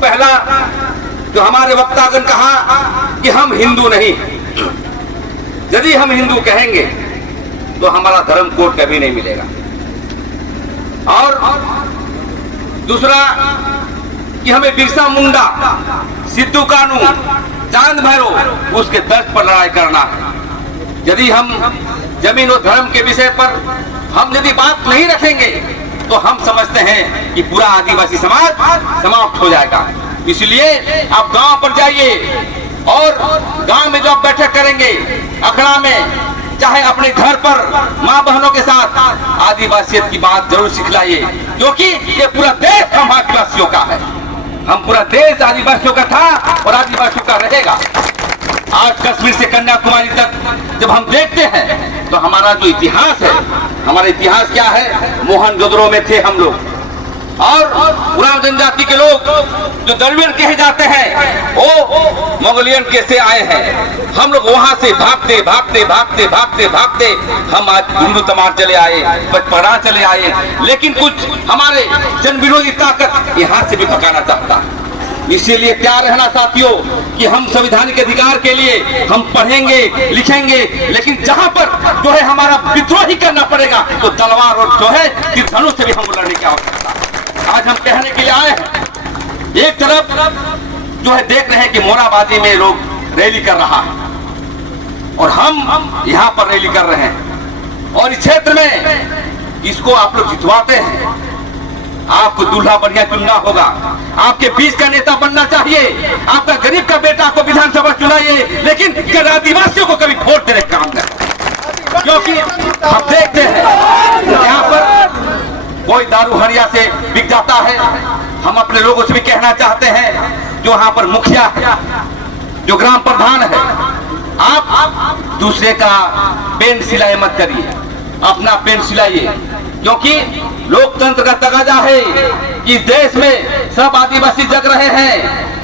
पहला जो हमारे वक्तागण कहा कि हम हिंदू नहीं, यदि हम हिंदू कहेंगे तो हमारा धर्म कोड कभी नहीं मिलेगा। और दूसरा कि हमें बिरसा मुंडा, सिद्धू कानू, चांद भैरव उसके दर्द पर लड़ाई करना है। यदि हम जमीन और धर्म के विषय पर हम यदि बात नहीं रखेंगे तो हम समझते हैं कि पूरा आदिवासी समाज समाप्त हो जाएगा। इसलिए आप गांव पर जाइए और गांव में जो आप बैठक करेंगे अखड़ा में, चाहे अपने घर पर माँ बहनों के साथ आदिवासियत की बात जरूर सिखलाइए, क्योंकि ये पूरा देश हम आदिवासियों का है। हम पूरा देश आदिवासियों का था और आदिवासियों का रहेगा। आज कश्मीर से कन्याकुमारी तक जब हम देखते हैं तो हमारा जो इतिहास है, हमारा इतिहास क्या है, मोहनजोदड़ो में थे हम लोग। और उरांव जनजाति के लोग जो द्रविड़ कहे जाते हैं वो मंगोलियन कैसे आए हैं। हम लोग वहां से भागते भागते भागते भागते भागते हम आज हिंदू तमार चले आए, पचपड़ा चले आए। लेकिन कुछ हमारे जन विरोधी ताकत यहाँ से भी पकाना चाहता है। इसीलिए तैयार रहना साथियों कि हम संवैधानिक अधिकार के लिए हम पढ़ेंगे लिखेंगे, लेकिन जहां पर जो है हमारा विद्रोह ही करना पड़ेगा तो तलवार और जो है धनुष से भी हमको लड़ने की आवश्यकता है। आज हम कहने के लिए आए हैं, एक तरफ जो है देख रहे हैं कि मोराबादी में लोग रैली कर रहा है और हम यहाँ पर रैली कर रहे हैं, और इस क्षेत्र में इसको आप लोग जितवाते हैं। आपको दूल्हा बढ़िया चुनना होगा, आपके बीच का नेता बनना चाहिए, आपका गरीब का बेटा को विधानसभा चुनाइए, लेकिन आदिवासियों को कभी वोट देने का काम करें। क्योंकि हम देखते हैं यहाँ पर कोई दारू हरिया से बिक जाता है। हम अपने लोगों से भी कहना चाहते हैं, जो यहाँ पर मुखिया है, जो ग्राम प्रधान है, आप दूसरे का पेन सिलाई मत करिए, अपना पेन सिलाइए। क्योंकि लोकतंत्र का तकाजा है कि देश में सब आदिवासी जग रहे हैं,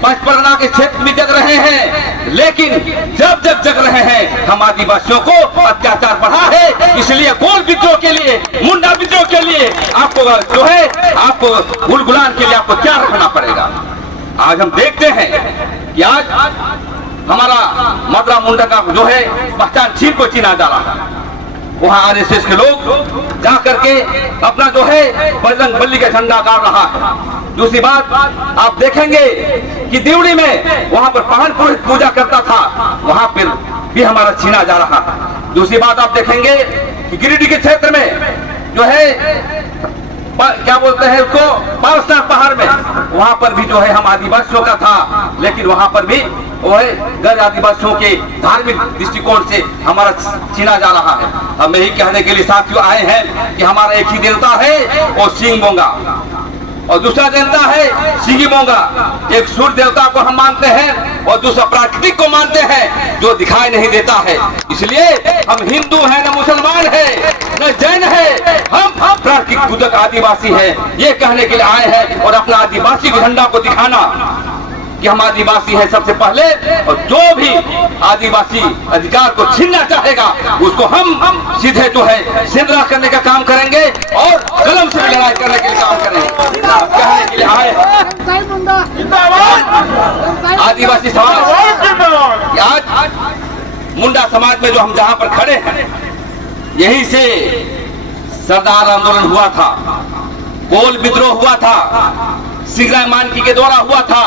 पचपरगना के क्षेत्र भी जग रहे हैं, लेकिन जब जब जग रहे हैं हम आदिवासियों को अत्याचार बढ़ा है। इसलिए गोल विद्रोह के लिए, मुंडा विद्रोह के लिए आपको जो है आपको गुलगुलान के लिए आपको तैयार रखना पड़ेगा। आज हम देखते हैं कि आज हमारा मदरा मुंडा का जो है पहचान चीन को चीना जा रहा है। वहाँ आरएसएस के लोग जा करके अपना जो है बजरंग बली का झंडा गाड़ रहा है। दूसरी बात आप देखेंगे कि दिवड़ी में वहाँ पर पहाड़ पुरोहित पूजा करता था, वहाँ पर भी हमारा छीना जा रहा है। दूसरी बात आप देखेंगे कि गिरिडीह के क्षेत्र में जो है क्या बोलते हैं उसको, पारसनाथ पहाड़ में, वहाँ पर भी जो है हम आदिवासियों का था, लेकिन वहाँ पर भी वो है गैर आदिवासियों के धार्मिक दृष्टिकोण से हमारा छीना जा रहा है। हम यही कहने के लिए साथियों आए हैं कि हमारा एक ही देवता है और सिंह मोंगा, और दूसरा देवता है सिंगी मोंगा। एक सूर्य देवता को हम मानते हैं और दूसरा प्राकृतिक को मानते हैं जो दिखाई नहीं देता है। इसलिए हम हिंदू हैं, न मुसलमान है, न जैन है, हम प्राकृतिक पूजक आदिवासी हैं। ये कहने के लिए आए हैं और अपना आदिवासी के झंडा को दिखाना कि हम आदिवासी हैं सबसे पहले, और जो भी आदिवासी अधिकार को छीनना चाहेगा उसको हम सीधे जो है सिंदरा करने का काम करेंगे और कलम से लड़ाई करने के लिए काम करेंगे। कहने के लिए आए आदिवासी समाज, आज मुंडा समाज में जो हम जहाँ पर खड़े हैं, यही से सरदार आंदोलन हुआ था, कोल विद्रोह हुआ था, सिंगराय मानकी के द्वारा हुआ था,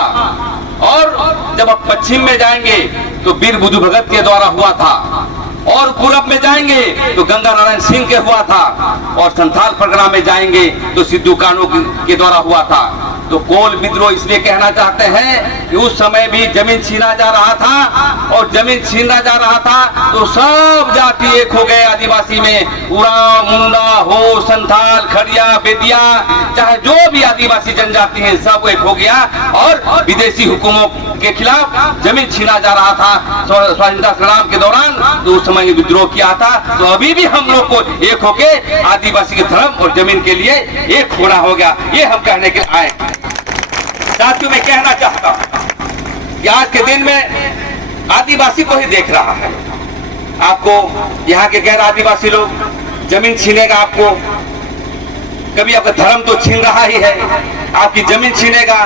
और जब आप पश्चिम में जाएंगे तो वीर बुद्धू भगत के द्वारा हुआ था, और पूरब में जाएंगे तो गंगा नारायण सिंह के हुआ था, और संथाल परगना में जाएंगे तो सिद्धू कानू के द्वारा हुआ था। तो कोल विद्रोह इसलिए कहना चाहते हैं कि उस समय भी जमीन छीना जा रहा था, और जमीन छीना जा रहा था तो सब जाति एक हो गए आदिवासी में। उरांव, मुंडा हो, संथाल, खड़िया, बेदिया, चाहे जो भी आदिवासी जनजाति है सब एक हो गया, और विदेशी हुकुमों के खिलाफ जमीन छीना जा रहा था स्वतंत्रता संग्राम के दौरान। तो उस समय विद्रोह किया था। तो अभी भी हम लोग को एक होके आदिवासी के धर्म और जमीन के लिए एक होना हो गया। ये हम कहने के लिए आए। साथियों मैं कहना चाहता हूं कि आज के दिन में आदिवासी को ही देख रहा है। आपको यहाँ के गैर आदिवासी लोग जमीन छीनेगा, आपको कभी आपका धर्म तो छीन रहा ही है, आपकी जमीन छीनेगा।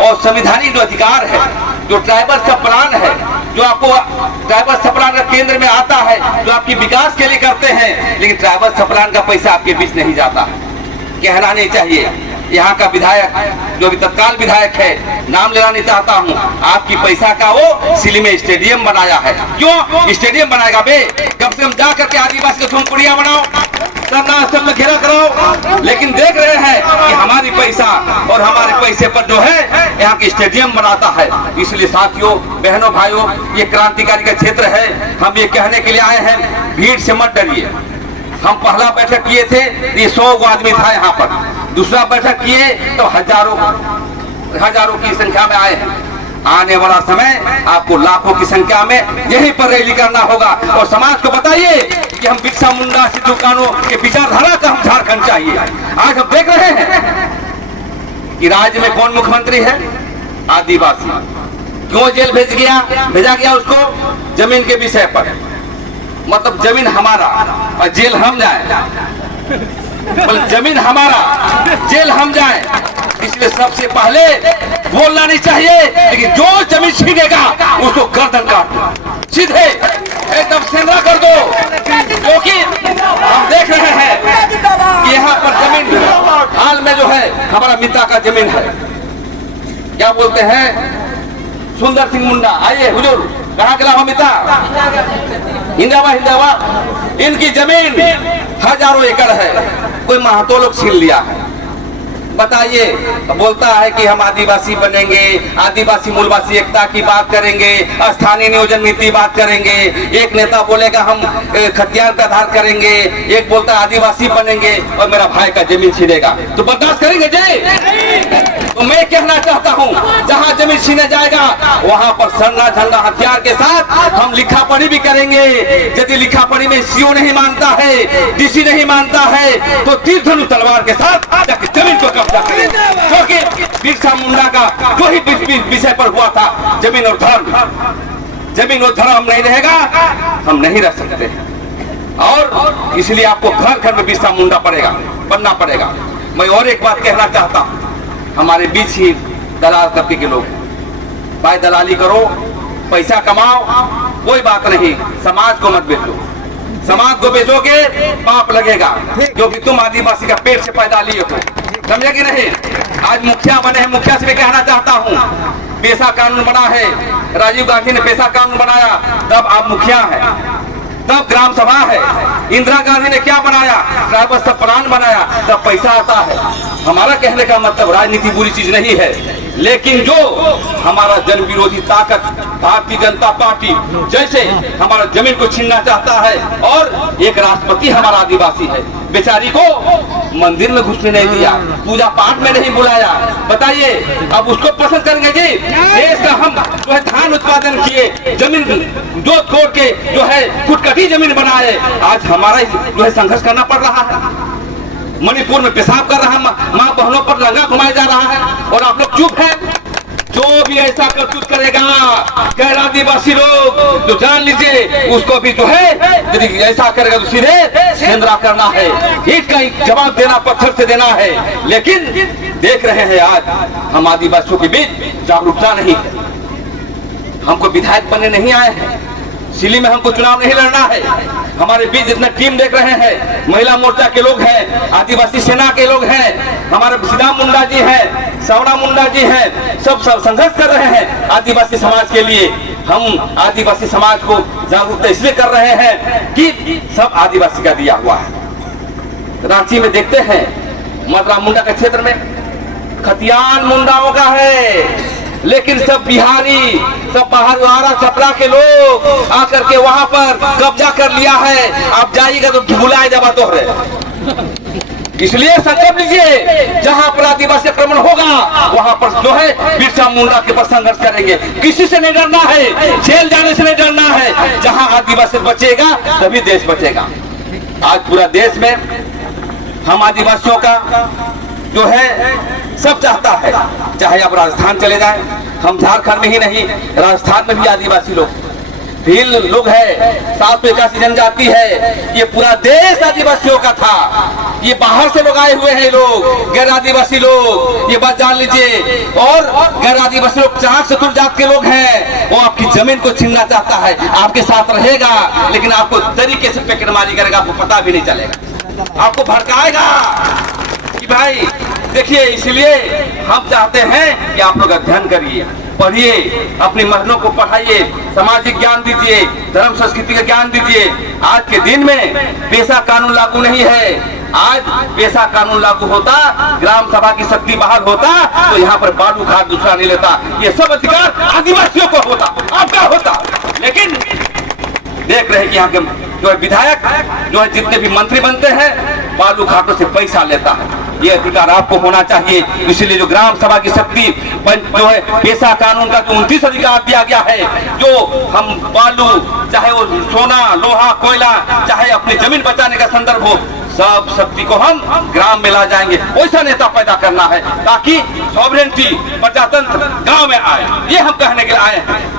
और संवैधानिक जो अधिकार है, जो ट्राइबल सब प्लान है, जो आपको ट्राइबल सब प्लान का केंद्र में आता है, जो आपकी विकास के लिए करते हैं, लेकिन ट्राइबल सब प्लान का पैसा आपके बीच नहीं जाता। कहना नहीं चाहिए। यहाँ का विधायक जो अभी तत्काल विधायक है, नाम लेना नहीं चाहता हूँ, आपकी पैसा का वो सिली में स्टेडियम बनाया है। क्यों स्टेडियम बनाएगा बे? कम से कम जा करके आदिवासी को झोंपड़ियां बनाओ, सब में घेरा करो। लेकिन देख रहे हैं कि हमारी पैसा और हमारे पैसे पर जो है यहाँ के स्टेडियम बनाता है। इसलिए साथियों, बहनों, भाइयों, ये क्रांतिकारी का क्षेत्र है। हम ये कहने के लिए आए हैं, भीड़ से मत डरिए। हम पहला बैठक किए थे, ये 100 आदमी था यहाँ पर। दूसरा बैठक किए तो हजारों की संख्या में आए हैं। आने वाला समय आपको लाखों की संख्या में यहीं पर रैली करना होगा और समाज को बताइए कि हम बिरसा मुंडा, सिद्धू कान्हू के विचारधारा का हम झारखंड चाहिए। आज हम देख रहे हैं कि राज्य में कौन मुख्यमंत्री है? आदिवासी। क्यों जेल भेजा गया उसको? जमीन के विषय पर। मतलब जमीन हमारा और जेल हम जाए, जमीन हमारा जेल हम जाए। इसलिए सबसे पहले बोलना नहीं चाहिए, लेकिन जो जमीन छीनेगा उसको गर्दन काट दो, सीधे एकदम सेंधा कर दो। क्योंकि हम देख रहे हैं कि यहाँ पर जमीन हाल में जो है हमारा मिता का जमीन है। क्या बोलते हैं? सुंदर सिंह मुंडा, आइए हुजूर, कहाँ के लाभ मिता? हिंदावा। इनकी जमीन हजारों एकड़ है, कोई महतो लोग छीन लिया है। बताइए, बोलता है कि हम आदिवासी बनेंगे, आदिवासी मूलवासी एकता की बात करेंगे, स्थानीय नियोजन नीति बात करेंगे। एक नेता बोलेगा हम खतियान का आधार करेंगे, एक बोलता है आदिवासी बनेंगे और मेरा भाई का जमीन छीनेगा। तो बर्दाश्त करेंगे जी? तो मैं कहना चाहता हूँ, जहाँ जमीन छीने जाएगा वहाँ पर सरना झंडा हथियार के साथ हम लिखा पढ़ी भी करेंगे। यदि लिखा पढ़ी में सीओ नहीं मानता है, डीसी नहीं मानता है, तो तीर धनुष तलवार के साथ जमीन को कब्जा करेंगे। क्योंकि बिरसा मुंडा का जो ही विषय पर हुआ था, जमीन और धर्म नहीं रहेगा, हम नहीं रह सकते। और इसलिए आपको घर घर में बिरसा मुंडा बनना पड़ेगा। मैं और एक बात कहना चाहता हूँ, हमारे बीच ही दलाल तबके के लोग, भाई दलाली करो, पैसा कमाओ, कोई बात नहीं, समाज को मत बेचो। समाज को बेचोगे पाप लगेगा, क्योंकि तुम आदिवासी का पेट से पैदा लिए हो। समझे कि नहीं? आज मुखिया बने हैं, मुखिया से भी कहना चाहता हूँ, पेशा कानून बना है, राजीव गांधी ने पेशा कानून बनाया, तब आप मुखिया हैं, तब ग्राम सभा है। इंदिरा गांधी ने क्या बनाया? ट्राइबल सब प्लान बनाया, तब पैसा आता है। हमारा कहने का मतलब राजनीति बुरी चीज नहीं है, लेकिन जो हमारा जन विरोधी ताकत भारतीय जनता पार्टी जैसे हमारा जमीन को छीनना चाहता है, और एक राष्ट्रपति हमारा आदिवासी है, बेचारी को मंदिर में घुसने नहीं दिया, पूजा पाठ में नहीं बुलाया। बताइए, अब उसको पसंद करेंगे जी? देश का हम जो है धान उत्पादन किए, जमीन जोत तोड़ के जो है फुटकटी जमीन बनाए, आज हमारा जो है संघर्ष करना पड़ रहा है। मणिपुर में पेशाब कर रहा है, माँ बहनों पर लंगा घुमाया जा रहा है, और आप लोग चुप है। जो भी ऐसा करतूत करेगा गैर आदिवासी लोग, तो जान लीजिए उसको भी जो है यदि ऐसा करेगा तो सीधे सेंद्रा करना है, ईंट का जवाब देना, पत्थर से देना है। लेकिन देख रहे हैं आज हम आदिवासियों के बीच जागरूकता नहीं है। हमको विधायक बनने नहीं आए हैं, सिली में हमको चुनाव नहीं लड़ना है। हमारे बीच जितना टीम देख रहे हैं, महिला मोर्चा के लोग हैं, आदिवासी सेना के लोग हैं, हमारे सीधा मुंडा जी हैं, सवड़ा मुंडा जी हैं, सब संघर्ष कर रहे हैं आदिवासी समाज के लिए। हम आदिवासी समाज को जागरूकता इसलिए कर रहे हैं कि सब आदिवासी का दिया हुआ है। रांची में देखते हैं, मदरा मुंडा के क्षेत्र में खतियान मुंडाओं का है, लेकिन सब बिहारी, सब बाहर छपरा के लोग आकर के वहां पर कब्जा कर लिया है। आप जाइएगा तो भुलाए जावा तो है। इसलिए संकल्प लीजिए, जहां पर आदिवासी आक्रमण होगा वहां पर जो है बिरसा मुंडा के पर संघर्ष करेंगे। किसी से नहीं डरना है, जेल जाने से नहीं डरना है। जहां आदिवासी बचेगा तभी देश बचेगा। आज पूरा देश में हम आदिवासियों का जो है सब चाहता है, चाहे आप राजस्थान चले जाएं, हम झारखंड में ही नहीं, राजस्थान में भी आदिवासी लोग, भील लोग है, 781 जनजाति है, ये पूरा देश आदिवासियों का था। ये बाहर से लोग आए हुए हैं, लोग गैर आदिवासी लोग, ये बात जान लीजिए। और गैर आदिवासी लोग चाक चतुर जात के लोग हैं, वो आपकी जमीन को छीनना चाहता है, आपके साथ रहेगा लेकिन आपको तरीके से पैकेटमारी करेगा, आपको पता भी नहीं चलेगा, आपको भड़काएगा कि भाई देखिए। इसलिए हम चाहते हैं कि आप लोग अध्ययन करिए, पढ़िए, अपनी महलों को पढ़ाइए, सामाजिक ज्ञान दीजिए, धर्म संस्कृति का ज्ञान दीजिए। आज के दिन में पेशा कानून लागू नहीं है। आज पेशा कानून लागू होता, ग्राम सभा की शक्ति बाहर होता, तो यहाँ पर बालू घाट दूसरा नहीं लेता। ये सब अधिकार आदिवासियों को होता, आपका होता। लेकिन देख रहे कि यहाँ के जो है विधायक, जो है जितने भी मंत्री बनते हैं, बालू घाटों से पैसा लेता है। ये अधिकार आपको होना चाहिए। इसलिए जो ग्राम सभा की शक्ति जो है पेशा कानून का जो 29 अधिकार दिया गया है, जो हम बालू, चाहे वो सोना, लोहा, कोयला, चाहे अपनी जमीन बचाने का संदर्भ हो, सब शक्ति को हम ग्राम में ला जाएंगे। वैसा नेता पैदा करना है ताकि सॉवरेंटी, प्रजातंत्र गांव में आए। ये हम कहने के लिए आए हैं।